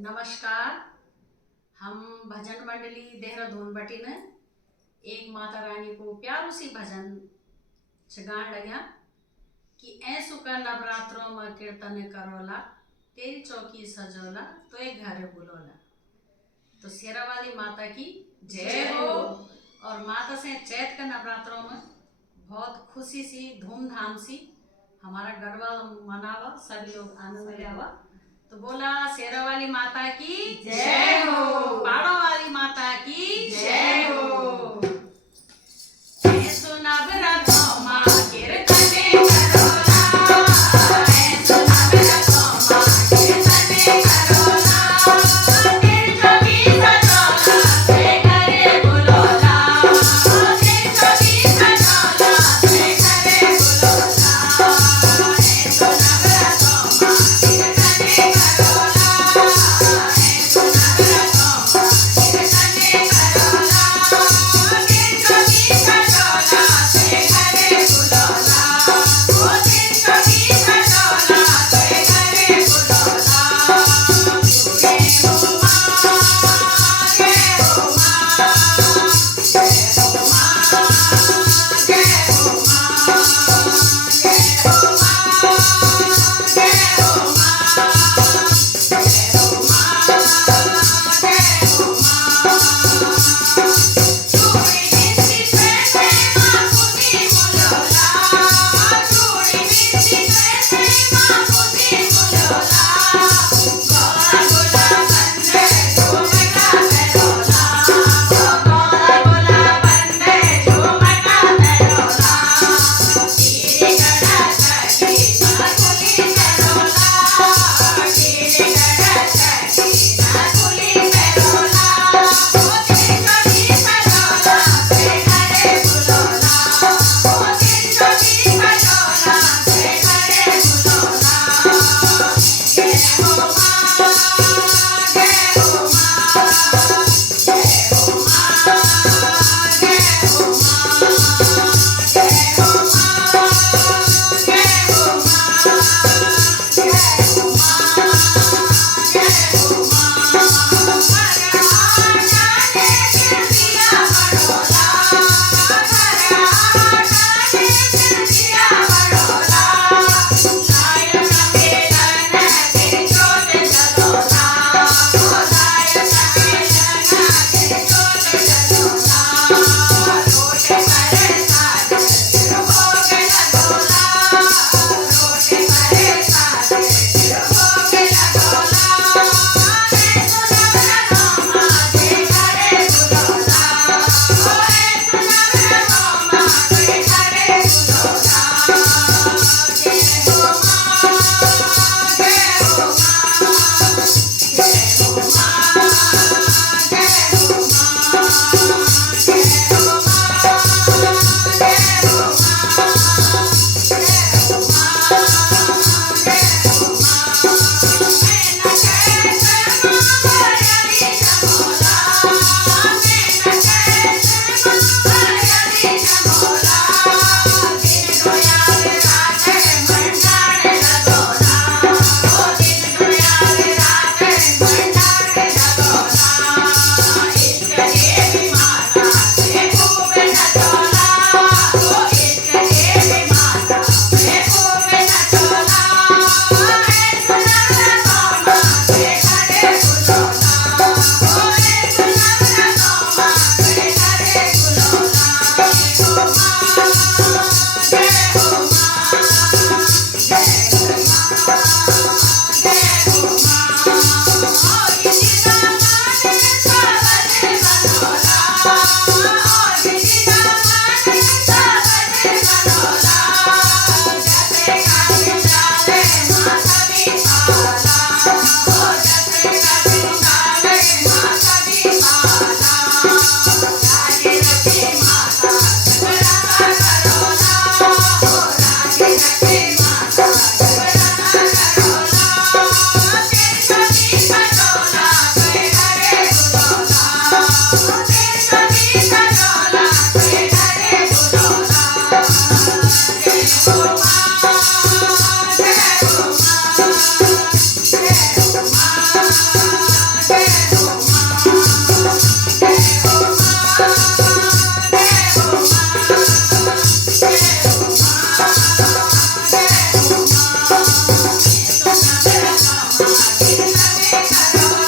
नमस्कार। हम भजन मंडली देहरादून बटिन एक माता रानी को प्यारू सी भजन गाण लग्या कि ऐसु का नवरात्रों में कीर्तन करोला, तेरी चौकी सजोला तो एक घर बुलोला। तो शेरा वाली माता की जय हो। और माता से चैत का नवरात्रों में बहुत खुशी सी धूमधाम सी हमारा गढ़वा मनावा, सभी लोग आनंद लियावा। तो बोला शेरा वाली माता की जय हो, पाड़ों वाली माता की जय हो। ऐसो नवरात्रों माँ कीर्तने करोला, ऐसो नवरात्रों माँ कीर्तने करोला, तेरी चौकी सजोला ते घरे बुलोला, तेरी चौकी सजोला ते घरे बुलोला। ऐसो नवरात्रों माँ कीर्तने करोला, ऐसो नवरात्रों माँ कीर्तने करोला, तेरी चौकी सजोला ते घरे बुलोला, ओ तेरी चौकी सजोला ते घरे बुलोला। जय हो माँ, जय हो माँ, जय हो माँ, जय हो माँ, जय हो माँ, जय हो माँ, जय हो माँ, जय हो माँ। चूड़ी बिंदी से माँ खुदी बुलोला, चूड़ी बिंदी से माँ खुदी बुलोला, गोला गोला बंदे झूमका करोला, गोला गोला बंदे झूमका करोला, तेरे गड़ा चढ़ी ना खुली करोला, तेरे गड़ा चढ़ी ना खुली करोला, ओ तेरी चौकी सजोला ते घरे बुलोला, ओ तेरी चौकी सजोला ते घरे बुलोला। जय हो माँ, जय हो माँ, जय हो माँ, जय हो माँ, जय हो माँ, जय हो माँ, जय हो माँ, जय हो माँ। घर आटा ने दिया बड़ोला, घर आटा ने दिया बड़ोला, लाय सफेदन तेरी चोट सजोला, ओ लाय सफेदन तेरी चोट सजोला, रोट करे साथ सिर भोग लगोला, रोट करे साथ सिर भोग लगोला, करो